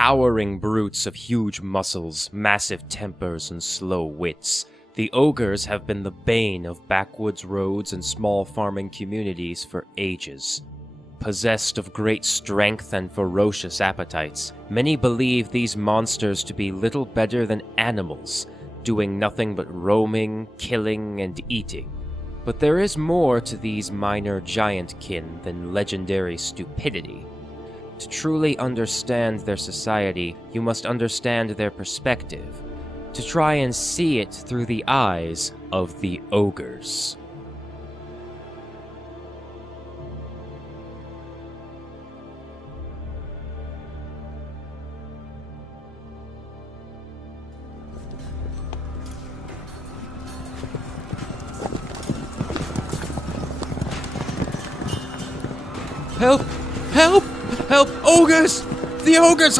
towering brutes of huge muscles, massive tempers, and slow wits. The ogres have been the bane of backwoods roads and small farming communities for ages. Possessed of great strength and ferocious appetites, many believe these monsters to be little better than animals, doing nothing but roaming, killing, and eating. But there is more to these minor giant-kin than legendary stupidity. To truly understand their society, you must understand their perspective, to try and see it through the eyes of the ogres. Help! Help! Help! Ogres! The ogres!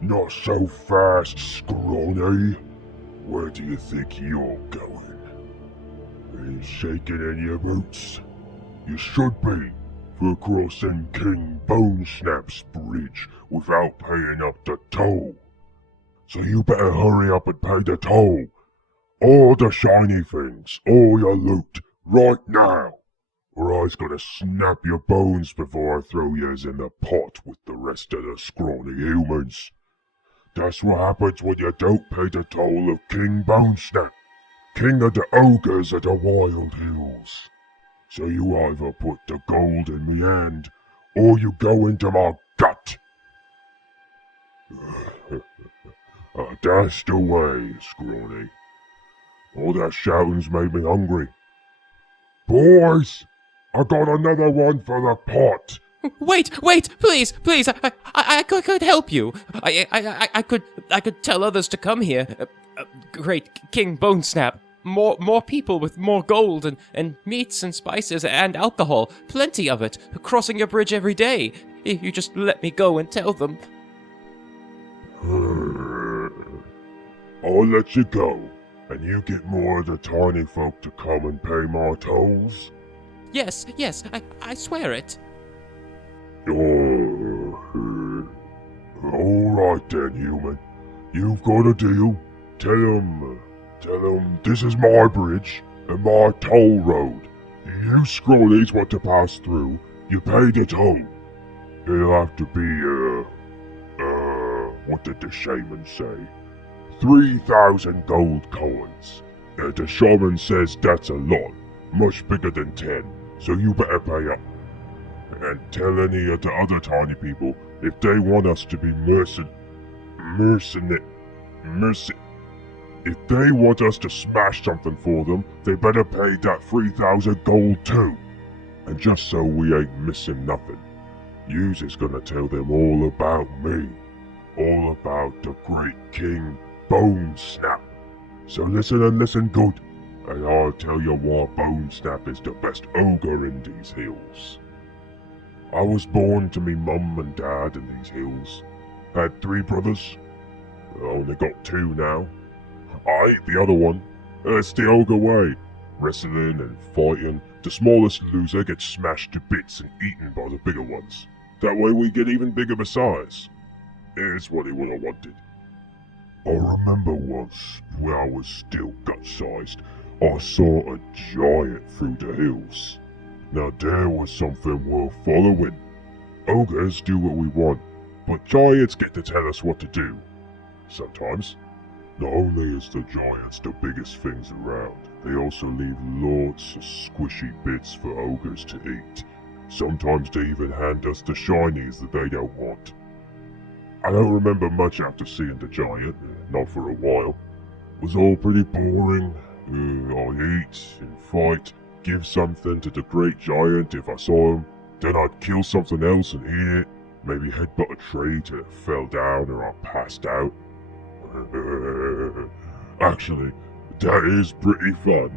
Not so fast, scrawny. Where do you think you're going? Ain't shaking in your boots? You should be, for crossing King Bonesnap's bridge without paying up the toll. So you better hurry up and pay the toll. All the shiny things, all your loot, right now, or I's gonna snap your bones before I throw yous in the pot with the rest of the scrawny humans. That's what happens when you don't pay the toll of King Bonesnap, king of the ogres of the wild hills. So you either put the gold in me hand, or you go into my gut. That's the way, scrawny. All that shouting's made me hungry. Boys, I got another one for the pot. Wait, please, I could help you. I could tell others to come here. Great King Bonesnap. More people with more gold and meats and spices and alcohol. Plenty of it. Crossing your bridge every day. If you just let me go and tell them. I'll let you go. And you get more of the tiny folk to come and pay my tolls? Yes, I swear it. Alright then, human. You've got a deal. Tell 'em this is my bridge and my toll road. You scrollies want to pass through, you pay the toll. It'll have to be, what did the shaman say? 3,000 gold coins. The shaman says that's a lot, much bigger than 10, so you better pay up. And tell any of the other tiny people if they want us to be if they want us to smash something for them, they better pay that 3,000 gold too. And just so we ain't missing nothing, yous is gonna tell them all about me, all about the great King Bonesnap. So listen and listen good, and I'll tell you why Bonesnap is the best ogre in these hills. I was born to me mum and dad in these hills. Had 3 brothers. I only got 2 now. I ate the other one. It's the ogre way. Wrestling and fighting. The smallest loser gets smashed to bits and eaten by the bigger ones. That way we get even bigger besides. Here's what he would have wanted. I remember once, when I was still gut-sized, I saw a giant through the hills. Now there was something worth following. Ogres do what we want, but giants get to tell us what to do. Sometimes. Not only is the giants the biggest things around, they also leave lots of squishy bits for ogres to eat. Sometimes they even hand us the shinies that they don't want. I don't remember much after seeing the giant, not for a while. It was all pretty boring. I'd eat and fight, give something to the great giant if I saw him, then I'd kill something else and eat it, maybe headbutt a tree till it fell down or I passed out. Actually, that is pretty fun.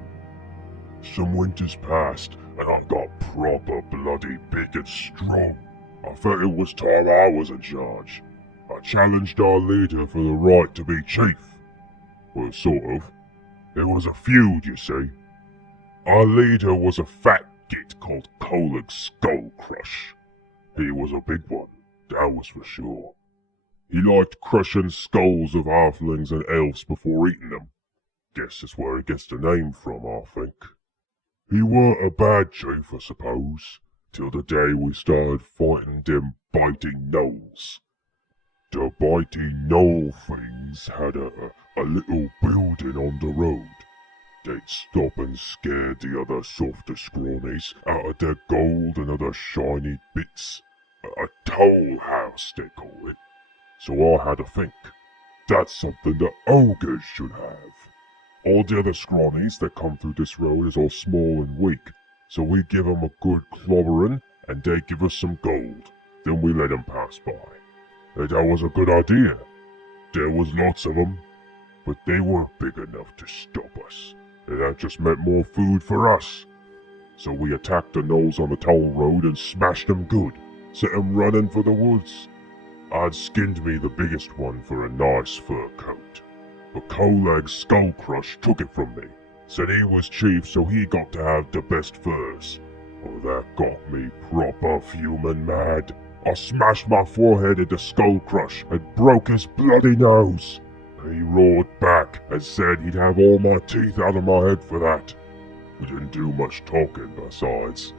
Some winters passed and I got proper bloody big and strong. I felt it was time I was in charge. I challenged our leader for the right to be chief. Well, sort of. There was a feud, you see. Our leader was a fat, git called Colig Skull Crush. He was a big one, that was for sure. He liked crushing skulls of halflings and elves before eating them. Guess that's where he gets the name from, I think. He weren't a bad chief, I suppose, till the day we started fighting them biting gnolls. The biting gnoll things had a little building on the road. They'd stop and scare the other softer scrawnies out of their gold and other shiny bits. A toll house, they call it. So I had to think, that's something the ogres should have. All the other scrawnies that come through this road is all small and weak, so we give 'em a good clobbering, and they give us some gold. Then we let 'em pass by. And that was a good idea. There was lots of 'em, but they weren't big enough to stop us, and that just meant more food for us. So we attacked the gnolls on the toll road and smashed 'em good, set 'em running for the woods. I'd skinned me the biggest one for a nice fur coat, but Coleg Skull Crush took it from me, said he was chief so he got to have the best furs. Oh, that got me proper fuming mad. I smashed my forehead into Skull Crush and broke his bloody nose. He roared back and said he'd have all my teeth out of my head for that. We didn't do much talking besides,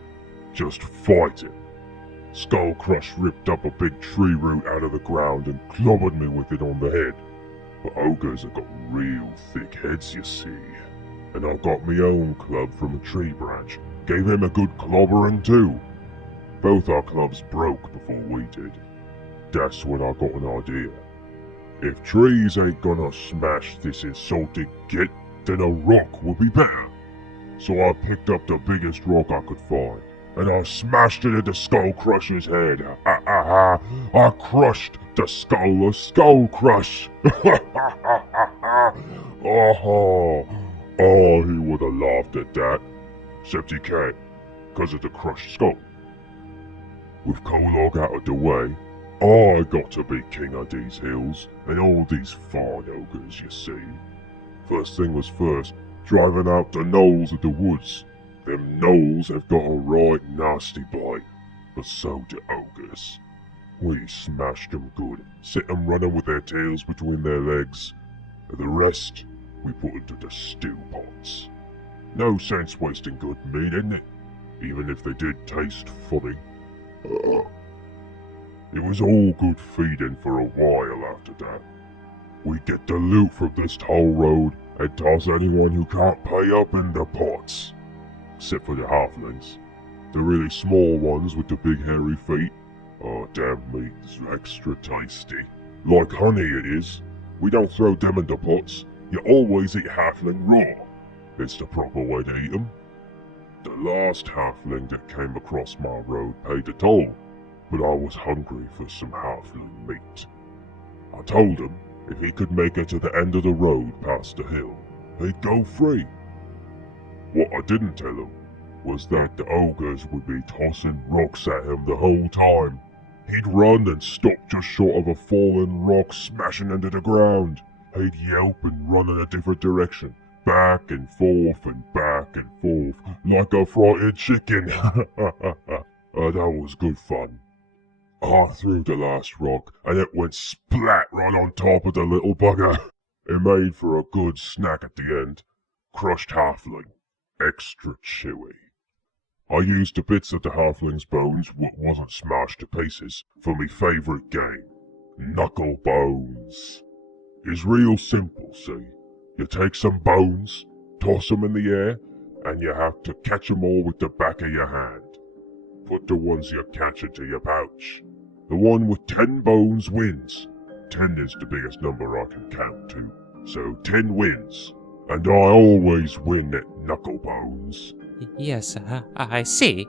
just fighting. Skull Crush ripped up a big tree root out of the ground and clobbered me with it on the head. But ogres have got real thick heads, you see. And I got my own club from a tree branch, gave him a good clobbering too. Both our clubs broke before we did. That's when I got an idea. If trees ain't gonna smash this insulted git, then a rock would be better. So I picked up the biggest rock I could find, and I smashed it into Skull Crush's head. I crushed the skull of Skull Crush. Oh, he would have laughed at that. Except he can't, 'cause of the crushed skull. With Kolog out of the way, I got to be king of these hills, and all these fine ogres, you see. First thing was first, driving out the gnolls of the woods. Them gnolls have got a right nasty bite, but so do ogres. We smashed 'em good, set 'em running with their tails between their legs, and the rest we put into the stew pots. No sense wasting good meat, isn't it? Even if they did taste funny. It was all good feeding for a while after that. We get the loot from this toll road and toss anyone who can't pay up in the pots. Except for the halflings. The really small ones with the big hairy feet. Oh, damn meat is extra tasty. Like honey it is. We don't throw them in the pots. You always eat halfling raw. It's the proper way to eat 'em. The last halfling that came across my road paid the toll, but I was hungry for some halfling meat. I told him if he could make it to the end of the road past the hill, he'd go free. What I didn't tell him was that the ogres would be tossing rocks at him the whole time. He'd run and stop just short of a fallen rock smashing into the ground. He'd yelp and run in a different direction, back and forth and back and forth, like a frightened chicken. That was good fun. I threw the last rock, and it went splat right on top of the little bugger. It made for a good snack at the end. Crushed halfling. Extra chewy. I used the bits of the halfling's bones what wasn't smashed to pieces for me favourite game, Knuckle Bones. It's real simple, see? You take some bones, toss 'em in the air, and you have to catch 'em all with the back of your hand. Put the ones you catch into your pouch. The one with 10 bones wins. 10 is the biggest number I can count to, so 10 wins. And I always win at Knuckle Bones. Yes, I see.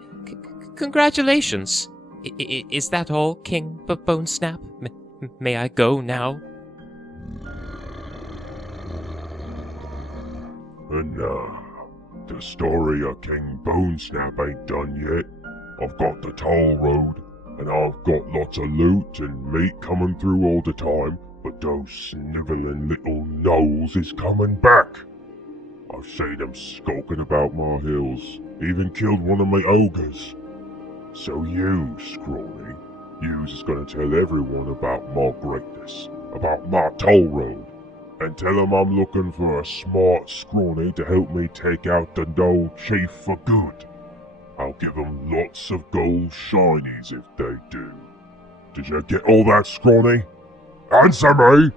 Congratulations. Is that all, King Bone Snap? May I go now? And the story of King Bone Snap ain't done yet. I've got the toll road, and I've got lots of loot and meat coming through all the time, but those snivelling little gnolls is coming back. I've seen them skulking about my hills, Even killed one of my ogres. So you, Scrawny, yous is gonna tell everyone about my greatness, about my toll road, and tell them I'm looking for a smart Scrawny to help me take out the old chief for good. I'll give them lots of gold shinies if they do. Did you get all that, Scrawny? Answer me!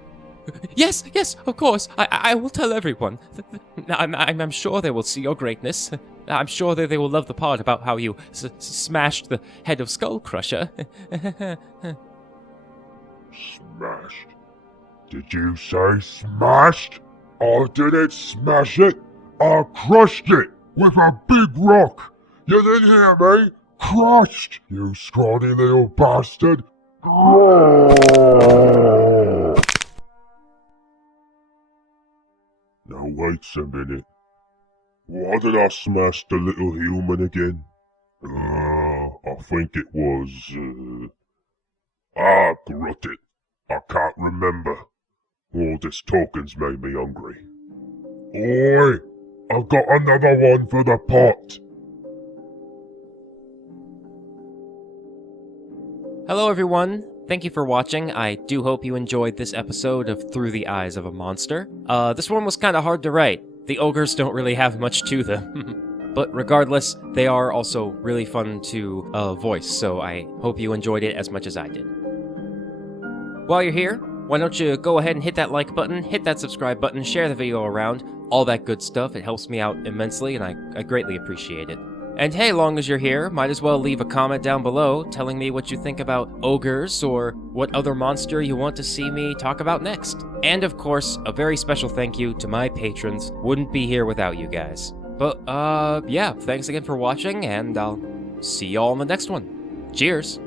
Yes, of course. I will tell everyone. I'm sure they will see your greatness. I'm sure that they will love the part about how you smashed the head of Skull Crusher. Smashed? Did you say smashed? I didn't smash it. I crushed it with a big rock. You didn't hear me? Crushed, you scrawny little bastard. Now wait a minute. Why did I smash the little human again? I think it was, glut it. I can't remember. All this talking's made me hungry. Oi! I've got another one for the pot! Hello everyone, thank you for watching. I do hope you enjoyed this episode of Through the Eyes of a Monster. This one was kinda hard to write. The ogres don't really have much to them. But regardless, they are also really fun to voice, so I hope you enjoyed it as much as I did. While you're here, why don't you go ahead and hit that like button, hit that subscribe button, share the video around, all that good stuff. It helps me out immensely, and I greatly appreciate it. And hey, long as you're here, might as well leave a comment down below telling me what you think about ogres or what other monster you want to see me talk about next. And of course, a very special thank you to my patrons. Wouldn't be here without you guys. But, yeah, thanks again for watching, and I'll see y'all in the next one. Cheers!